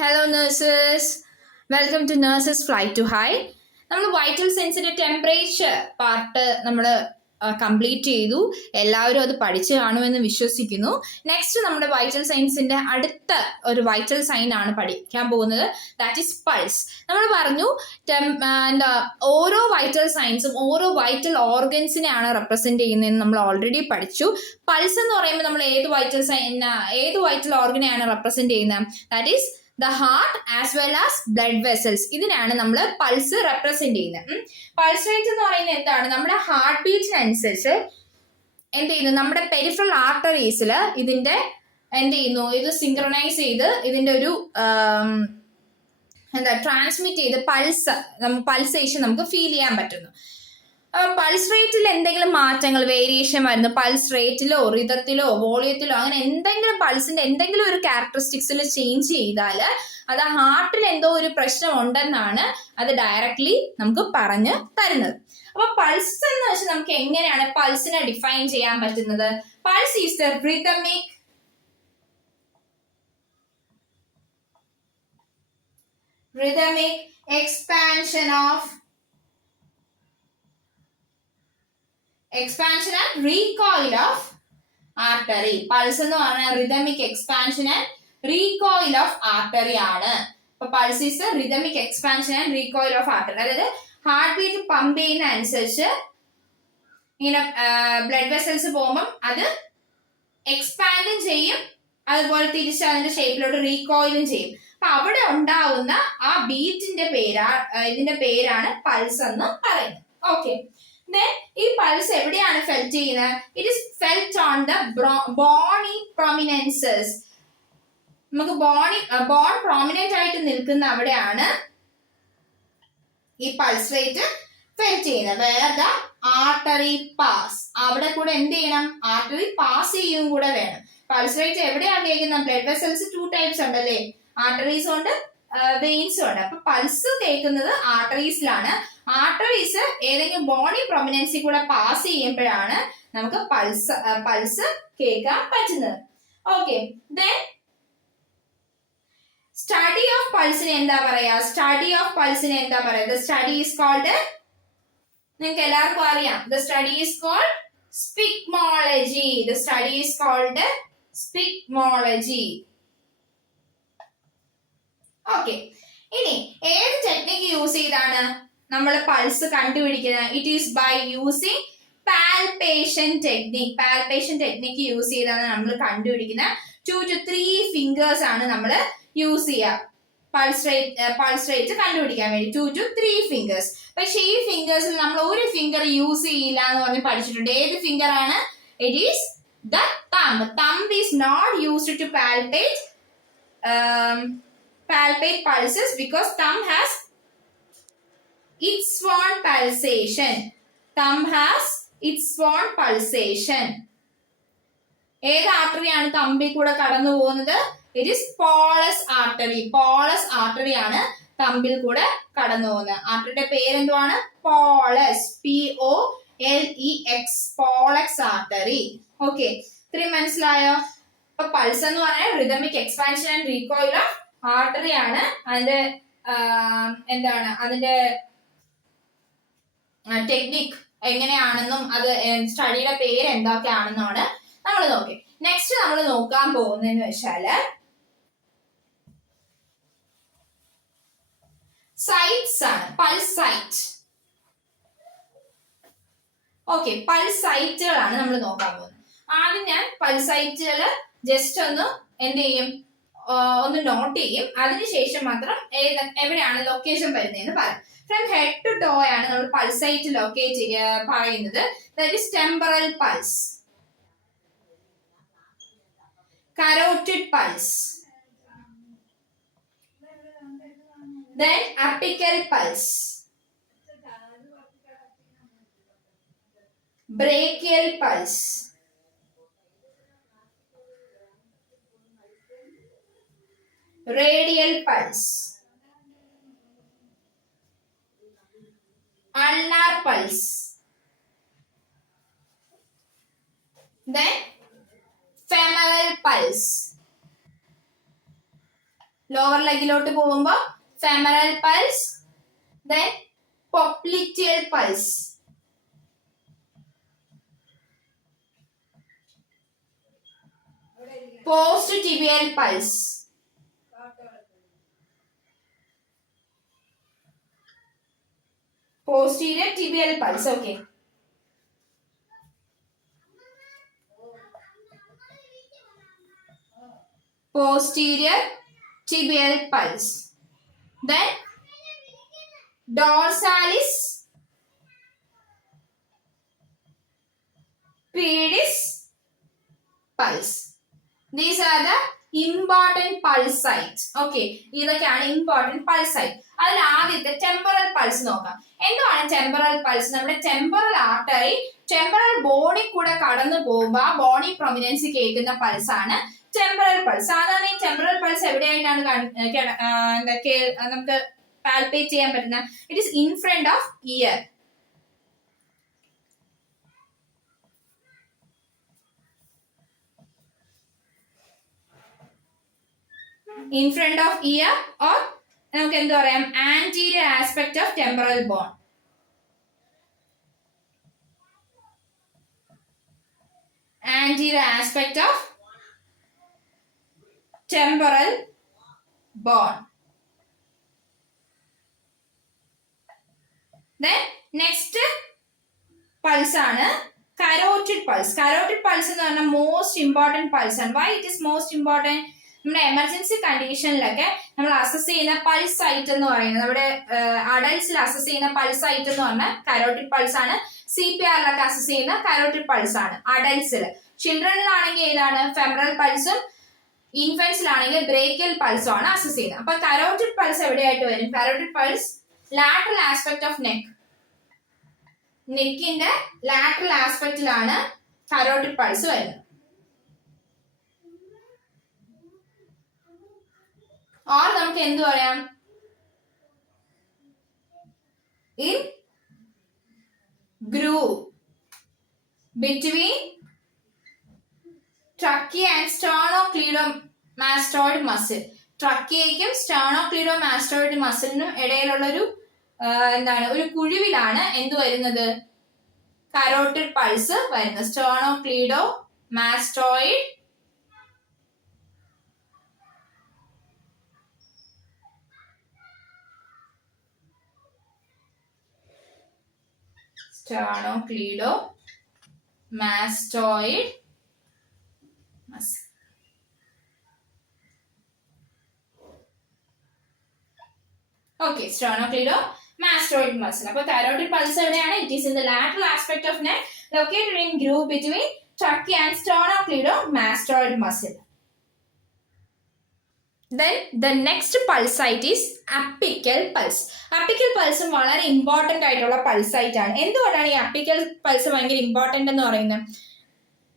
hello nurses. Welcome to Nurses Flight to High. നമ്മൾ vital സയൻസിന്റെ temperature part നമ്മൾ complete ചെയ്തു. എല്ലാവരും അത് പഠിച്ചു കാണുമെന്ന് വിശ്വസിക്കുന്നു. നെക്സ്റ്റ് നമ്മുടെ വൈറ്റൽ സയൻസിന്റെ അടുത്ത ഒരു വൈറ്റൽ സൈൻ ആണ് പഠിക്കാൻ പോകുന്നത്. That is pulse. നമ്മൾ പറഞ്ഞു എന്താ ഓരോ വൈറ്റൽ സൈൻസും ഓരോ വൈറ്റൽ ഓർഗൻസിനെയാണ് റെപ്രസെന്റ് ചെയ്യുന്നതെന്ന് നമ്മൾ ഓൾറെഡി പഠിച്ചു. പൾസ് എന്ന് പറയുമ്പോൾ നമ്മൾ ഏത് വൈറ്റൽ ഓർഗനെയാണ് റെപ്രസെന്റ് ചെയ്യുന്നത്? That is the heart as well as blood vessels. ഇതിനാണ് നമ്മൾ പൾസ് റെപ്രസെന്റ് ചെയ്യുന്നത്. പൾസ് റേറ്റ് എന്ന് പറയുന്നത് എന്താണ്? നമ്മുടെ ഹാർട്ട് ബീറ്റിനനുസരിച്ച് എന്ത് ചെയ്യുന്നു, നമ്മുടെ പെരിഫറൽ ആർട്ടറീസിൽ ഇതിന്റെ എന്ത് ചെയ്യുന്നു, ഇത് സിങ്ക്രണൈസ് ചെയ്ത് ഇതിന്റെ ഒരു ട്രാൻസ്മിറ്റ് ചെയ്ത് പൾസേഷൻ നമുക്ക് ഫീൽ ചെയ്യാൻ പറ്റുന്നു. പൾസ് റേറ്റിൽ എന്തെങ്കിലും മാറ്റങ്ങൾ, വേരിയേഷൻ വരുന്നു, പൾസ് റേറ്റിലോ റിതത്തിലോ വോളിയത്തിലോ അങ്ങനെ എന്തെങ്കിലും പൾസിന്റെ എന്തെങ്കിലും ഒരു ക്യാരക്ടറിസ്റ്റിക്സിൽ ചേഞ്ച് ചെയ്താൽ അത് ഹാർട്ടിൽ എന്തോ ഒരു പ്രശ്നം ഉണ്ടെന്നാണ് അത് ഡയറക്ട്ലി നമുക്ക് പറഞ്ഞു തരുന്നത്. അപ്പൊ പൾസ് എന്ന് വെച്ചാൽ നമുക്ക് എങ്ങനെയാണ് പൾസിനെ ഡിഫൈൻ ചെയ്യാൻ പറ്റുന്നത്? Pulse is the rhythmic expansion and recoil of artery. Pulse എന്ന് പറഞ്ഞാൽ rhythmic expansion and recoil of artery ആണ്. അപ്പൊ pulse is rhythmic expansion and recoil of artery. അതായത് ഹാർട്ട് ബീറ്റ് പമ്പ് ചെയ്യുന്ന അനുസരിച്ച് ഇങ്ങനെ ബ്ലഡ് വെസൽസ് പോകുമ്പം അത് എക്സ്പാൻഡും ചെയ്യും, അതുപോലെ തിരിച്ച് അതിന്റെ ഷേപ്പിലോട്ട് റീകോയിലും ചെയ്യും. അപ്പൊ അവിടെ ഉണ്ടാവുന്ന ആ ഇതിന്റെ പേരാണ് പൾസ് എന്ന് പറയുന്നത്. ഓക്കെ, ഈ പൾസ് എവിടെയാണ് ഫെൽറ്റ് ചെയ്യുന്നത്? It is felt on the bony prominences. നമുക്ക് ബോൺ പ്രോമിനന്റ് ആയിട്ട് നിൽക്കുന്ന അവിടെയാണ് ഈ പൾസ് റേറ്റ് ഫെൽറ്റ് ചെയ്യുന്നത്. വേർ ദ ആർട്ടറി പാസ്, അവിടെ കൂടെ എന്ത് ചെയ്യണം? ആർട്ടറി പാസ് ചെയ്യും കൂടെ വേണം. പൾസ് റേറ്റ് എവിടെയാണ് കേൾക്കുന്നത്? ബ്ലഡ് വെസൽസ് 2 ടൈപ്സ് ഉണ്ടല്ലേ, ആർട്ടറീസ് ഉണ്ട്, വെയിൻസും ഉണ്ട്. അപ്പൊ പൾസ് കേൾക്കുന്നത് ആർട്ടറീസിലാണ്. ആർട്ടറീസ് ഏതെങ്കിലും ബോണി പ്രൊമിനൻസി കൂടെ പാസ് ചെയ്യുമ്പോഴാണ് നമുക്ക് പൾസ് കേൾക്കാൻ പറ്റുന്നത്. ഓക്കെ, സ്റ്റഡി ഓഫ് പൾസിനെ എന്താ പറയാ? സ്റ്റഡി ഈസ് കോൾഡ്, നിങ്ങൾക്ക് എല്ലാവർക്കും അറിയാം, the study is called sphygmology. Okay, ഇനി ഏത് ടെക്നിക്ക് യൂസ് ചെയ്താണ് നമ്മൾ പൾസ് കണ്ടുപിടിക്കുന്നത്? It is by using palpation technique use ചെയ്താണ് നമ്മൾ കണ്ടുപിടിക്കുന്നത്. 2 to 3 ഫിംഗേഴ്സ് ആണ് നമ്മൾ യൂസ് ചെയ്യുക പൾസ് റേറ്റ് കണ്ടുപിടിക്കാൻ വേണ്ടി. 2 to 3 ഫിംഗേഴ്സ്. പക്ഷെ ഈ ഫിംഗേഴ്സിൽ നമ്മൾ ഒരു ഫിംഗർ യൂസ് ചെയ്യില്ല എന്ന് പറഞ്ഞ് പഠിച്ചിട്ടുണ്ട്. ഏത് ഫിംഗർ ആണ്? It is the thumb is not used to palpate pulses because thumb has its own pulsation. ഏത് ആർട്ടറിയാണ് തമ്പിൽ കൂടെ കടന്നു പോകുന്നത്? ഇറ്റ് ഈസ് പോളസ് ആർട്ടറി ആണ് തമ്പിൽ കൂടെ കടന്നു പോകുന്നത്. ആർട്ടറിയുടെ പേരെന്തുവാണ്? Pollex, POLEX, pollex artery. Okay, ഇത്രയും മനസ്സിലായോ? അപ്പൊ പൾസ് എന്ന് പറഞ്ഞാൽ rhythmic expansion and recoil of artery ആണ്. അതിന്റെ അതിന്റെ ടെക്നിക് എങ്ങനെയാണെന്നും അത് സ്റ്റഡിയുടെ പേര് എന്തൊക്കെയാണെന്നാണ് നമ്മൾ നോക്കി. നെക്സ്റ്റ് നമ്മൾ നോക്കാൻ പോകുന്നതെന്ന് വെച്ചാല് സൈറ്റ്സ് ആണ്. Pulse site. ഓക്കെ, പൾസ് സൈറ്റുകളാണ് നമ്മൾ നോക്കാൻ പോകുന്നത്. ആദ്യം ഞാൻ പൾസ് സൈറ്റുകൾ ജസ്റ്റ് ഒന്ന് എന്ത് ചെയ്യും, ഒന്ന് നോട്ട് ചെയ്യും. അതിനുശേഷം മാത്രം എവിടെയാണ് ലൊക്കേഷൻ വരുന്നതെന്ന് പറയും. ഫ്രം ഹെഡ് ടു ടോ ആണ് നമ്മൾ പൾസ് സൈറ്റ് ലൊക്കേറ്റ് പറയുന്നത്. That is temporal pulse, carotid pulse, then apical pulse, brachial pulse, radial pulse, ulnar pulse, then femoral pulse, lower ലെഗിലോട്ട് പോകുമ്പോൾ femoral pulse, then popliteal pulse. Post-tibial pulse. Posterior tibial pulse. Okay. Posterior tibial pulse. Then dorsalis pedis pulse. These are the important pulse sites. Okay, ഇതൊക്കെയാണ് important pulse site. അതിൽ ആദ്യത്തെ temporal pulse നോക്കാം. എന്താണ് temporal pulse? നമ്മുടെ temporal artery temporal bony കൂടെ കടന്നു പോകുമ്പോൾ ആ ബോണി പ്രൊമിനൻസ് കേൾക്കുന്ന പൾസ് ആണ് ടെമ്പറൽ പൾസ്. സാധാരണ ഈ ടെമ്പറൽ പൾസ് എവിടെയായിട്ടാണ് നമുക്ക് പാൽപേറ്റ് ചെയ്യാൻ പറ്റുന്ന? It is in front of ear. In front of ear or നമുക്ക് എന്ത് പറയാം, anterior aspect of temporal bone. Anterior aspect of temporal bone. Then next pulse ആണ് carotid pulse. Carotid pulse എന്ന് പറഞ്ഞാൽ most important pulse ആണ്. Why it is most important? നമ്മുടെ emergency കണ്ടീഷനിലൊക്കെ നമ്മൾ assess ചെയ്യുന്ന പൾസ് സൈറ്റ് എന്ന് പറയുന്നത്, നമ്മുടെ അഡൽട്സിൽ അസസ് ചെയ്യുന്ന പൾസ് സൈറ്റ് എന്ന് പറഞ്ഞാൽ കരോട്ടിഡ് പൾസ് ആണ്. CPR-ലൊക്കെ അസസ് ചെയ്യുന്ന കരോട്ടിഡ് പൾസ് ആണ് അഡൽട്സിൽ. ചിൽഡ്രനിലാണെങ്കിൽ ഏതാണ്? ഫെമറൽ പൾസും, ഇൻഫൻസിലാണെങ്കിൽ ബ്രേക്കിയൽ പൾസും ആണ് അസസ് ചെയ്യുന്നത്. അപ്പൊ കരോട്ടിഡ് പൾസ് എവിടെയായിട്ട് വരും? Carotid pulse lateral aspect of നെക്കിന്റെ ലാറ്ററൽ ആസ്പെക്റ്റിലാണ് കരോട്ടിഡ് പൾസ് വരുന്നത്. ഓർ നമുക്ക് എന്ത് പറയാം? In groove between trachea and sternocleidomastoid muscle. ട്രക്കിയയ്ക്കും സ്റ്റേർണോക്ലീഡോമാസ്റ്റോയിഡ് മസിലിനും ഇടയിലുള്ളൊരു ഒരു കുഴിവിലാണ് എന്ത് വരുന്നത്? കരോട്ടിഡ് പൾസ് വരുന്നത്. Sternocleidomastoid muscle. Okay, sternocleidomastoid muscle. അപ്പോൾ thyroid pulse എവിടെയാണ്? It is in the lateral aspect of neck, located in groove between trachea and sternocleidomastoid muscle. Then the next pulse site is apical pulse. Apical pulse വളരെ important ആയിട്ടുള്ള pulse site ആണ്. എന്തുകൊണ്ടാണ് ഈ apical pulse ഭയങ്കര important എന്ന് പറയുന്നത്?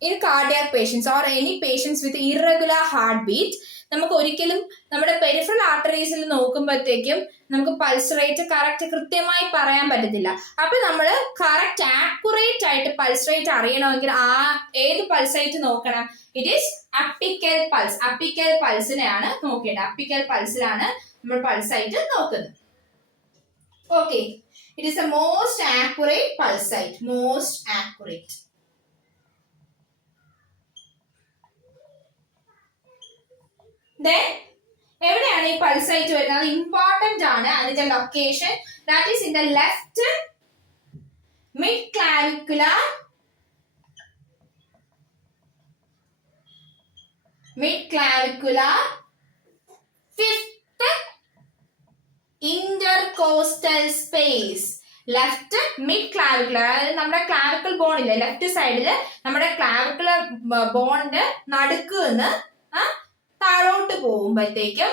In cardiac patients or any patients with irregular heart beat, നമുക്ക് ഒരിക്കലും നമ്മുടെ പെരിഫറൽ ആർട്ടറീസിൽ നോക്കുമ്പോഴത്തേക്കും നമുക്ക് പൾസ് റേറ്റ് കൃത്യമായി പറയാൻ പറ്റത്തില്ല. അപ്പൊ നമ്മൾ കറക്റ്റ് ആക്യുറേറ്റ് ആയിട്ട് പൾസ് റേറ്റ് അറിയണമെങ്കിൽ ഏത് പൾസ് റേറ്റ് നോക്കണം? It is apical pulse. Apical പൾസിനെയാണ് നോക്കേണ്ടത്. അപ്പിക്കൽ പൾസിലാണ് നമ്മൾ പൾസ് റേറ്റ് നോക്കുന്നത്. Okay, it is a most accurate pulse rate. Most accurate. Then എവിടെയാണ് ഈ പൾസ് സൈറ്റ് വരുന്നത്? ഇമ്പോർട്ടന്റ് ആണ് അതിന്റെ location. That is in the left mid clavicular fifth intercostal space. Left mid clavicular, അതായത് നമ്മുടെ ക്ലാവിക്കൽ ബോണില്ലേ ലെഫ്റ്റ് സൈഡില്, നമ്മുടെ ക്ലാവിക്കുലർ ബോണിന്റെ നടുക്ക് നിന്ന് താഴോട്ട് പോകുമ്പോഴത്തേക്കും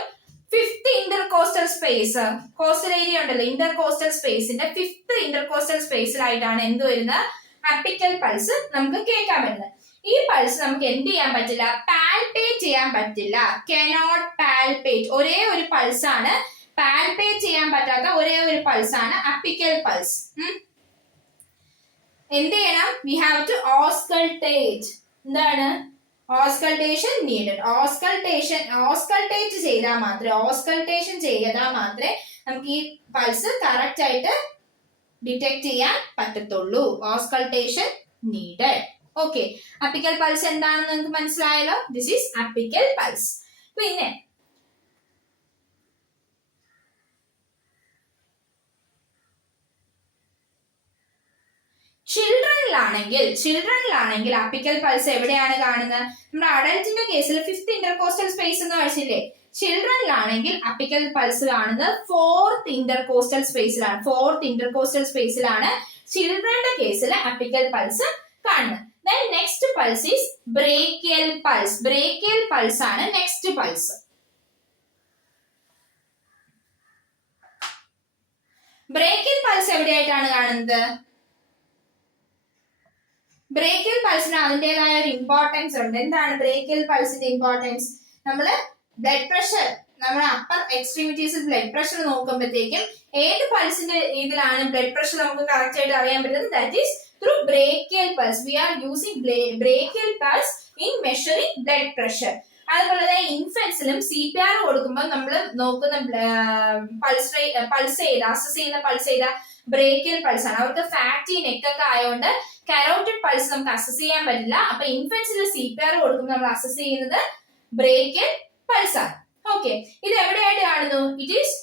fifth intercostal space, coastal area ഉണ്ടല്ലോ, ഇന്റർകോസ്റ്റൽ സ്പേസിന്റെ ഫിഫ്ത്ത് ഇന്റർകോസ്റ്റൽ സ്പേസിലായിട്ടാണ് എന്ത് വരുന്നത്? അപ്പിക്കൽ പൾസ് നമുക്ക് കേൾക്കാൻ പറ്റുന്നത്. ഈ പൾസ് നമുക്ക് എന്ത് ചെയ്യാൻ പറ്റില്ല? പാൽപേറ്റ് ചെയ്യാൻ പറ്റില്ല. Cannot palpate. ഒരേ ഒരു പൾസ് ആണ്, പാൽപേറ്റ് ചെയ്യാൻ പറ്റാത്ത ഒരേ ഒരു പൾസ് ആണ് അപ്പിക്കൽ പൾസ്. എന്ത് ചെയ്യണം? We have to auscultate. എന്താണ്? Auscultation needed. ഓസ്കൾട്ടേറ്റ് ചെയ്താൽ മാത്രമേ നമുക്ക് ഈ പൾസ് കറക്റ്റ് ആയിട്ട് ഡിറ്റക്ട് ചെയ്യാൻ പറ്റത്തുള്ളൂ. Auscultation needed. Okay, apical pulse എന്താണെന്ന് നിങ്ങൾക്ക് മനസ്സിലായല്ലോ. This is apical pulse. പിന്നെ ചിൽഡ്രനിലാണെങ്കിൽ അപ്പിക്കൽ പൾസ് എവിടെയാണ് കാണുന്നത്? നമ്മുടെ അഡൽറ്റിന്റെ കേസിൽ 5th ഇന്റർകോസ്റ്റൽ സ്പേസ് എന്ന് കഴിച്ചില്ലേ? ചിൽഡ്രനിലാണെങ്കിൽ അപ്പിക്കൽ പൾസ് കാണുന്നത് 4th ഇന്റർകോസ്റ്റൽ സ്പേസിലാണ്. ചിൽഡ്രന്റെ കേസിൽ അപ്പിക്കൽ പൾസ് കാണുന്നത്. Then next pulse is brachial pulse. Brachial pulse ആണ് next pulse. brachial pulse എവിടെയായിട്ടാണ് കാണുന്നത്? ബ്രേക്കിയൽ പൾസിന് അതിൻ്റെതായ ഒരു ഇമ്പോർട്ടൻസ് ഉണ്ട്. എന്താണ് ബ്രേക്കിയൽ പൾസിന്റെ ഇമ്പോർട്ടൻസ്? നമ്മള് ബ്ലഡ് പ്രഷർ, നമ്മുടെ അപ്പർ എക്സ്ട്രീമിറ്റീസിൽ ബ്ലഡ് പ്രഷർ നോക്കുമ്പോഴത്തേക്കും ഏത് പൾസിന്റെ ഇതിലാണ് ബ്ലഡ് പ്രഷർ നമുക്ക് കറക്റ്റ് ആയിട്ട് അറിയാൻ പറ്റുന്നത്? That is through brachial pulse. We are using brachial pulse in measuring blood pressure. അതുപോലെ തന്നെ ഇൻഫൻസിലും CPR കൊടുക്കുമ്പോൾ നമ്മൾ നോക്കുന്ന അസസ് ചെയ്യുന്ന പൾസ് ചെയ്ത ബ്രേക്കിയൽ പൾസ് ആണ്. അവർക്ക് ഫാറ്റി നെക്കൊക്കെ ആയതുകൊണ്ട് കരോട്ടിഡ് പൾസ് നമുക്ക് അസസ് ചെയ്യാൻ പറ്റില്ല. അപ്പൊ ഇൻഫൻസിൽ CPR കൊടുക്കുമ്പോൾ നമ്മൾ അസസ് ചെയ്യുന്നത് ബ്രേക്കിയൽ പൾസ് ആണ്. ഓക്കെ, ഇത് എവിടെയായിട്ട് കാണുന്നു? It is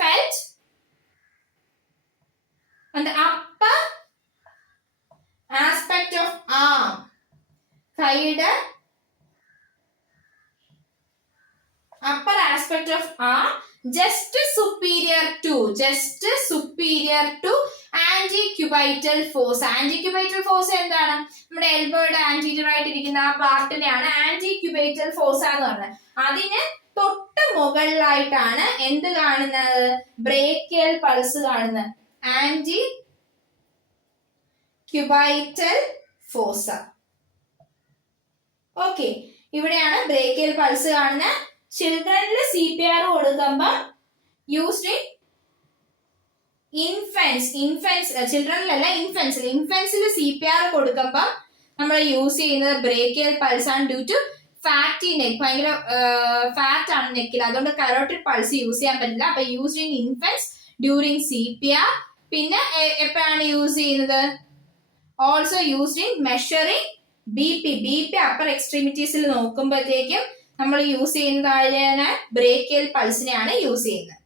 felt on the upper aspect of arm. കൈയുടെ upper aspect of arm, just superior to antecubital fossa. Antecubital fossa എന്താണ്? നമ്മുടെ എൽബോയുടെ ആന്റീരിയർ ആയിട്ട് ഇരിക്കുന്ന ആ പാർട്ടിനെയാണ് antecubital fossa എന്ന് പറയുന്നത്. അതിന് തൊട്ട് മുകളിലായിട്ടാണ് എന്ത് കാണുന്നത്? ബ്രേക്കിയൽ പൾസ് കാണുന്നത്. antecubital fossa. ഓക്കെ, ഇവിടെയാണ് ബ്രേക്കിയൽ പൾസ് കാണുന്നത്. ചിൽഡ്രനിൽ CPR കൊടുക്കുമ്പോൾ യൂസ്ഡ് ഇൻ ചിൽഡ്രനിലല്ല ഇൻഫൻസിൽ CPR കൊടുക്കുമ്പോൾ നമ്മൾ യൂസ് ചെയ്യുന്നത് ബ്രേക്കിയൽ പൾസ് ആണ്. ഡ്യൂ ടു ഫാറ്റി നെക്ക്, ഭയങ്കര ഫാറ്റ് ആണ് നെക്കിൽ, അതുകൊണ്ട് കരോട്ടിഡ് പൾസ് യൂസ് ചെയ്യാൻ പറ്റില്ല. അപ്പൊ used in infants during CPR. പിന്നെ എപ്പോഴാണ് യൂസ് ചെയ്യുന്നത്? Also used in measuring BP upper എക്സ്ട്രീമിറ്റീസിൽ നോക്കുമ്പോഴത്തേക്കും നമ്മൾ യൂസ് ചെയ്യുന്നതാണ് ബ്രേക്കിയൽ പൾസിനെയാണ് യൂസ് ചെയ്യുന്നത്.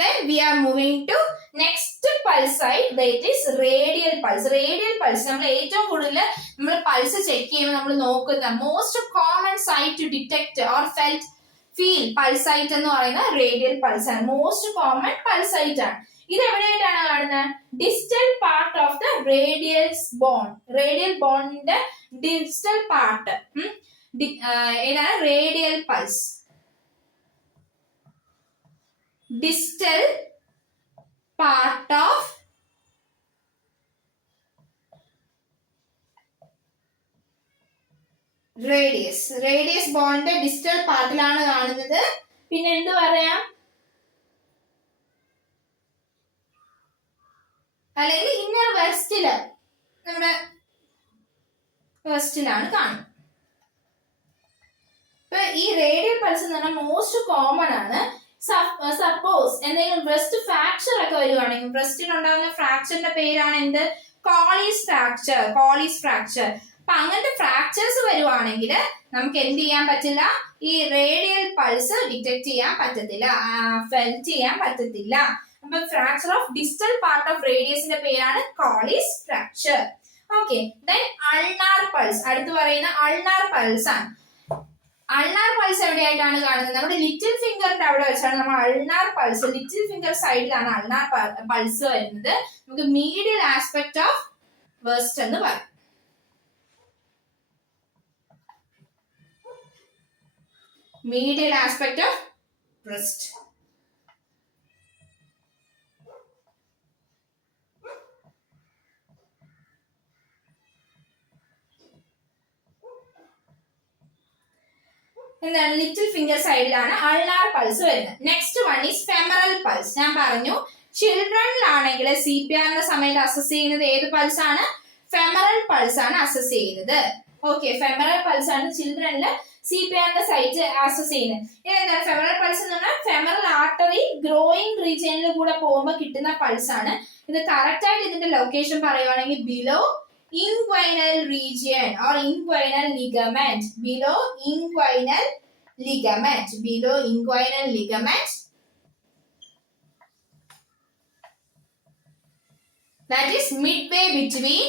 Then we are moving to next pulse site, that is radial pulse. Radial pulse നമ്മൾ ഏറ്റവും കൂടുതൽ നമ്മൾ പൾസ് ചെക്ക് ചെയ്യുമ്പോൾ നമ്മൾ നോക്കുന്ന most common site to detect or feel pulse site എന്ന് പറയുന്ന റേഡിയൽ പൾസ് ആണ്. മോസ്റ്റ് കോമൺ പൾസ് സൈറ്റ് ആണ്. ഇത് എവിടെയായിട്ടാണ് കാണുന്നത്? Distal part of the radial ബോണിന്റെ ഡിസ്റ്റൽ പാർട്ട് ഏതാണ്? Radial pulse. distal part of radius ബോണിന്റെ ഡിസ്റ്റൽ പാർട്ടിലാണ് കാണുന്നത്. പിന്നെ എന്ത് പറയാം? അല്ലെങ്കിൽ ഇന്നർ നമ്മുടെ വെസ്റ്റിലാണ് കാണുന്നത്. ഇപ്പൊ ഈ റേഡിയൽ പൾസ് എന്ന് പറഞ്ഞാൽ മോസ്റ്റ് കോമൺ ആണ്. സപ്പോസ് എന്തെങ്കിലും ബ്രസ്റ്റ് ഫ്രാക്ചർ ഒക്കെ വരുവാണെങ്കിൽ, ബ്രസ്റ്റിനുണ്ടാകുന്ന ഫ്രാക്ചറിന്റെ പേരാണ് എന്ത്? കോളീസ് ഫ്രാക്ചർ. അപ്പൊ അങ്ങനത്തെ ഫ്രാക്ചേഴ്സ് വരുവാണെങ്കിൽ നമുക്ക് എന്ത് ചെയ്യാൻ പറ്റില്ല? ഈ റേഡിയൽ പൾസ് ഡിറ്റക്ട് ചെയ്യാൻ പറ്റത്തില്ല, ഫെൽറ്റ് ചെയ്യാൻ പറ്റത്തില്ല. അപ്പൊ fracture of distal part of റേഡിയസിന്റെ പേരാണ് Colles fracture. Okay, then ulnar pulse. അടുത്ത് പറയുന്ന അൾനാർ പൾസ് ആണ്. അൾനാർ പൾസ് എവിടെയായിട്ടാണ് കാണുന്നത്? നമ്മുടെ ലിറ്റിൽ ഫിംഗറിന്റെ അവിടെ വെച്ചാണ് നമ്മൾ അൾനാർ പൾസ്. ലിറ്റിൽ ഫിംഗർ സൈഡിലാണ് അൾനാർ പൾസ് വരുന്നത്. നമുക്ക് മീഡിയൽ ആസ്പെക്ട് ഓഫ് വെസ്റ്റ് എന്ന് പറയും. Medial aspect of wrist. എന്താണ്? ലിറ്റിൽ ഫിംഗർ സൈഡിലാണ് അൾനാർ പൾസ് വരുന്നത്. Next one is femoral pulse. ഞാൻ പറഞ്ഞു ചിൽഡ്രനിലാണെങ്കിൽ CPRന്റെ സമയത്ത് അസസ് ചെയ്യുന്നത് ഏത് പൾസ് ആണ്? ഫെമറൽ പൾസ് ആണ് അസസ് ചെയ്യുന്നത്. ഓക്കെ, ഫെമറൽ പൾസ് ആണ് ചിൽഡ്രനിൽ CPR സൈറ്റ് ആക്സസ് ചെയ്യുന്നത്. ഇതെന്താണ് ഫെമറൽ പൾസ് എന്ന് പറഞ്ഞാൽ ഫെമറൽ ആർട്ടറി ഗ്രോയിങ് റീജിയനിൽ കൂടെ പോകുമ്പോൾ കിട്ടുന്ന പൾസ് ആണ്. ഇത് കറക്റ്റ് ആയിട്ട് ഇതിന്റെ ലൊക്കേഷൻ പറയുവാണെങ്കിൽ below inguinal region or inguinal ligament, below inguinal ligament, below inguinal ligament, that is midway between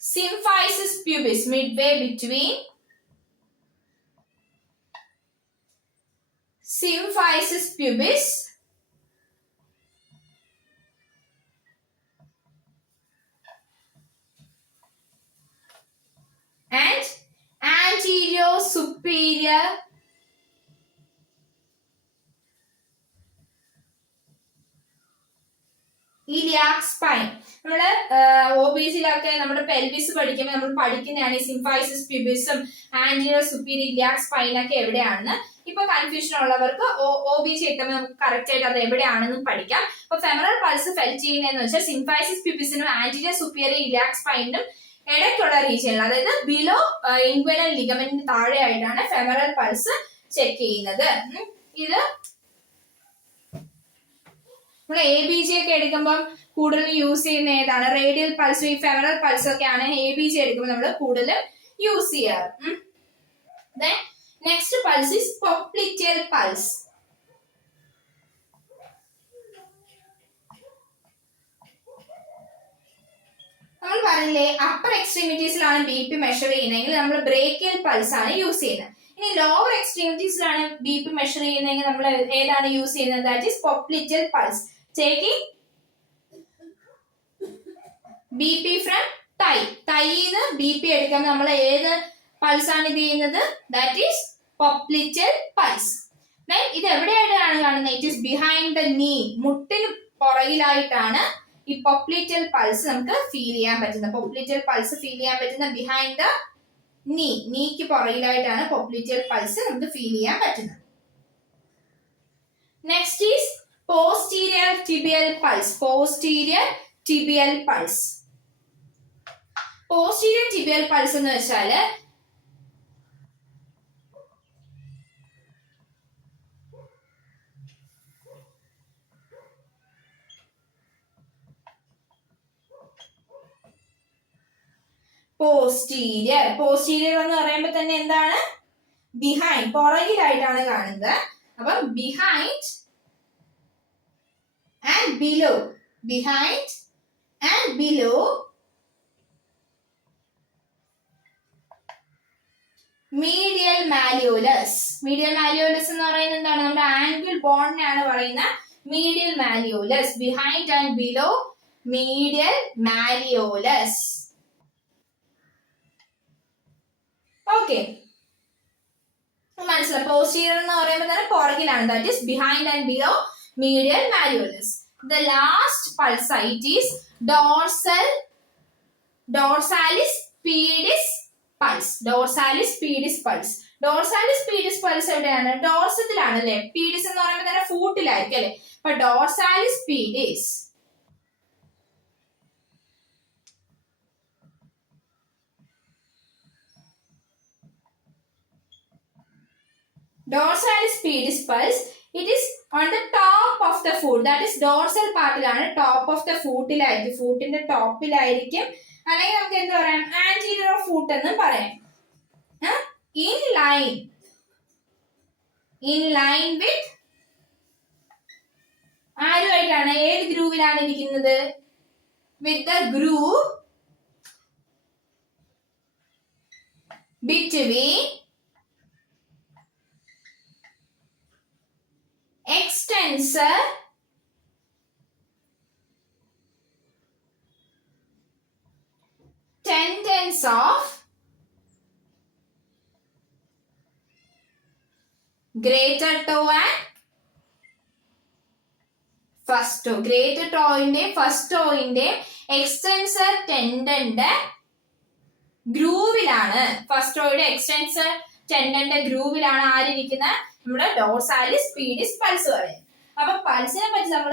symphysis pubis, midway between symphysis pubis and anterior superior iliac spine. നമ്മള് OBGയിലൊക്കെ നമ്മുടെ പെൽവിസ് പഠിക്കുമ്പോൾ നമ്മൾ പഠിക്കുന്നതാണ് ഈ സിംഫൈസിസ് പ്യൂബിസും ആന്റിയർ സുപ്പീരിയർ ഇലിയാക് സ്പൈനൊക്കെ എവിടെയാണെന്ന്. ഇപ്പൊ confusion ഉള്ളവർക്ക് OBG എത്തുമ്പോൾ നമുക്ക് കറക്റ്റ് ആയിട്ട് അത് എവിടെയാണെന്നും പഠിക്കാം. അപ്പൊ ഫെമറൽ പൾസ് ഫെൽ ചെയ്യുന്നതെന്ന് വെച്ചാൽ സിംഫൈസിസ് പ്യൂബിസിനും ആന്റിയർ സുപ്പീരിയർ ഇലിയാക് സ്പൈനും ഇടയ്ക്കുള്ള റീജിയനിൽ, അതായത് ബിലോ ഇൻഗ്വൈനൽ ലിഗമെന്റിന് താഴെയായിട്ടാണ് ഫെമറൽ പൾസ് ചെക്ക് ചെയ്യുന്നത്. ഇത് നമ്മൾ ABG ഒക്കെ എടുക്കുമ്പോൾ കൂടുതൽ യൂസ് ചെയ്യുന്ന ഏതാണ്? റേഡിയൽ പൾസ്, ഈ ഫെമറൽ പൾസ് ഒക്കെയാണ് ABG എടുക്കുമ്പോൾ നമ്മൾ കൂടുതൽ യൂസ് ചെയ്യാറ്. Next pulse is popliteal pulse. നമ്മൾ പറഞ്ഞില്ലേ അപ്പർ എക്സ്ട്രീമിറ്റീസിലാണ് BP മെഷർ ചെയ്യുന്നതെങ്കിൽ നമ്മൾ ബ്രേക്കിയൽ പൾസ് ആണ് യൂസ് ചെയ്യുന്നത്. ഇനി ലോവർ എക്സ്ട്രീമിറ്റീസിലാണ് BP മെഷർ ചെയ്യുന്നതെങ്കിൽ നമ്മൾ ഏതാണ് യൂസ് ചെയ്യുന്നത്? That is popliteal pulse. Taking BP from thigh, തൈന്ന് BP എടുക്കുമ്പോൾ നമ്മൾ ഏത് പൾസ് ആണ് ഇത് ചെയ്യുന്നത്? That is popliteal pulse. ഇത് എവിടെയായിട്ടാണ് കാണുന്നത്? ഇറ്റ് ഈസ് ബിഹൈൻഡ് ദ നീ, മുട്ടിന് പുറകിലായിട്ടാണ് ഈ പോപ്ലിറ്റൽ പൾസ് നമുക്ക് ഫീൽ ചെയ്യാൻ പറ്റുന്നത്. പോപ്ലിറ്റൽ പൾസ് ഫീൽ ചെയ്യാൻ പറ്റുന്ന ബിഹൈൻഡ് ദ നീ, നീക്ക് പുറകിലായിട്ടാണ് പോപ്ലിറ്റൽ പൾസ് നമുക്ക് ഫീൽ ചെയ്യാൻ പറ്റുന്നത്. Next is posterior tibial pulse. Posterior tibial pulse. Posterior tibial pulse എന്ന് വെച്ചാല് പോസ്റ്റീരിയർ, പോസ്റ്റീരിയർ എന്ന് പറയുമ്പോൾ തന്നെ എന്താണ്? ബിഹൈൻഡ്, പുറകിലായിട്ടാണ് കാണുന്നത്. അപ്പം behind and below, behind and below medial malleolus. Medial malleolus എന്ന് പറയുന്നത് എന്താണ്? നമ്മുടെ ആംഗിൾ ബോണിനെയാണ് പറയുന്നത് medial malleolus. Behind and below medial malleolus. Okay, മനസ്സിലായി. പോസ്റ്റീരിയർ എന്ന് പറയുമ്പോൾ തന്നെ പുറകിലാണ്. That is behind and below medial malleolus. The last pulse site is dorsalis pedis pulse. Dorsalis pedis pulse. Dorsalis pedis pulse എവിടെയാണ്? ഡോർസത്തിലാണ് അല്ലെ. പീഡിസ് എന്ന് പറയുമ്പോൾ തന്നെ ഫൂട്ടിലായിരിക്കും അല്ലെ. അപ്പൊ ഡോർസാലിസ് പീഡിസ്, Dorsalis pedis pulse. It is on the top of the foot. That is dorsal പാർട്ടിലാണ്, top of the ഫൂട്ടിലായിരിക്കും, ഫൂട്ടിന്റെ ടോപ്പിലായിരിക്കും. അല്ലെങ്കിൽ നമുക്ക് എന്താ പറയാം? ആന്റീരിയർ ഓഫ് ഫൂട്ട് എന്നും പറയാം. ഇൻ ലൈൻ വിത്ത് ആരുമായിട്ടാണ്? ഏത് ഗ്രൂവിലാണ് ഇരിക്കുന്നത്? With the groove between extensor tendons of greater toe and first toe. Greater toe-ന്റെ ഫസ്റ്റ് ടോയിന്റെ എക്സ്റ്റൻസർ ടെൻഡന്റെ ഗ്രൂവിലാണ്, ഫസ്റ്റ് ടോയുടെ എക്സ്റ്റൻസർ ടെൻഡന്റെ ഗ്രൂവിലാണ് ആരിയിരിക്കുന്നത്? നമ്മുടെ ഡോർസാലിസ് പീഡിസ് പൾസ് പറയുന്നത്. അപ്പൊ പൾസിനെ പറ്റി നമ്മൾ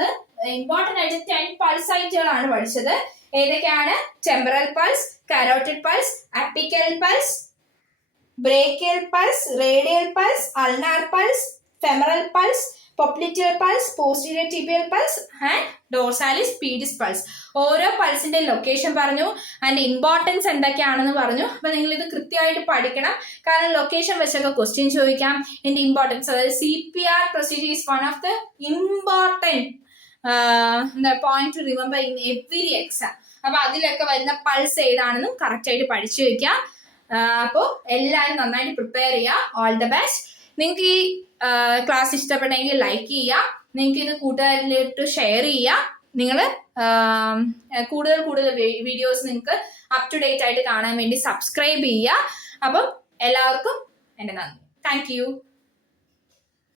ഇമ്പോർട്ടന്റ് ആയിട്ട് 10 പൾസ് സൈറ്റുകളാണ് പഠിച്ചത്. ഏതൊക്കെയാണ്? Temporal pulse, carotid pulse, apical pulse, brachial pulse, radial pulse, ulnar pulse, femoral pulse, popliteal pulse, posterior tibial pulse and dorsalis pedis pulse. ഓരോ പൾസിന്റെ ലൊക്കേഷൻ പറഞ്ഞു ആൻഡ് ഇമ്പോർട്ടൻസ് എന്തൊക്കെയാണെന്ന് പറഞ്ഞു. അപ്പൊ നിങ്ങൾ ഇത് കൃത്യമായിട്ട് പഠിക്കണം, കാരണം ലൊക്കേഷൻ വെച്ചൊക്കെ ക്വസ്റ്റ്യൻ ചോദിക്കാം. ഇതിന്റെ ഇമ്പോർട്ടൻസ്, അതായത് CPR procedure is one of the important point to remember in every exam. അപ്പൊ അതിലൊക്കെ വരുന്ന പൾസ് ഏതാണെന്നും കറക്റ്റ് ആയിട്ട് പഠിച്ചു വെക്കാം. അപ്പോൾ എല്ലാവരും നന്നായിട്ട് പ്രിപ്പയർ ചെയ്യുക. All the best. നിങ്ങൾക്ക് ഈ ക്ലാസ് ഇഷ്ടപ്പെട്ടെങ്കിൽ ലൈക്ക് ചെയ്യുക, നിങ്ങൾക്ക് ഇത് കൂട്ടുകാരിലേക്ക് ഷെയർ ചെയ്യുക. നിങ്ങൾ കൂടുതൽ വീഡിയോസ് നിങ്ങൾക്ക് അപ് ടു ഡേറ്റ് ആയിട്ട് കാണാൻ വേണ്ടി സബ്സ്ക്രൈബ് ചെയ്യുക. അപ്പം എല്ലാവർക്കും എൻ്റെ നന്ദി. Thank you.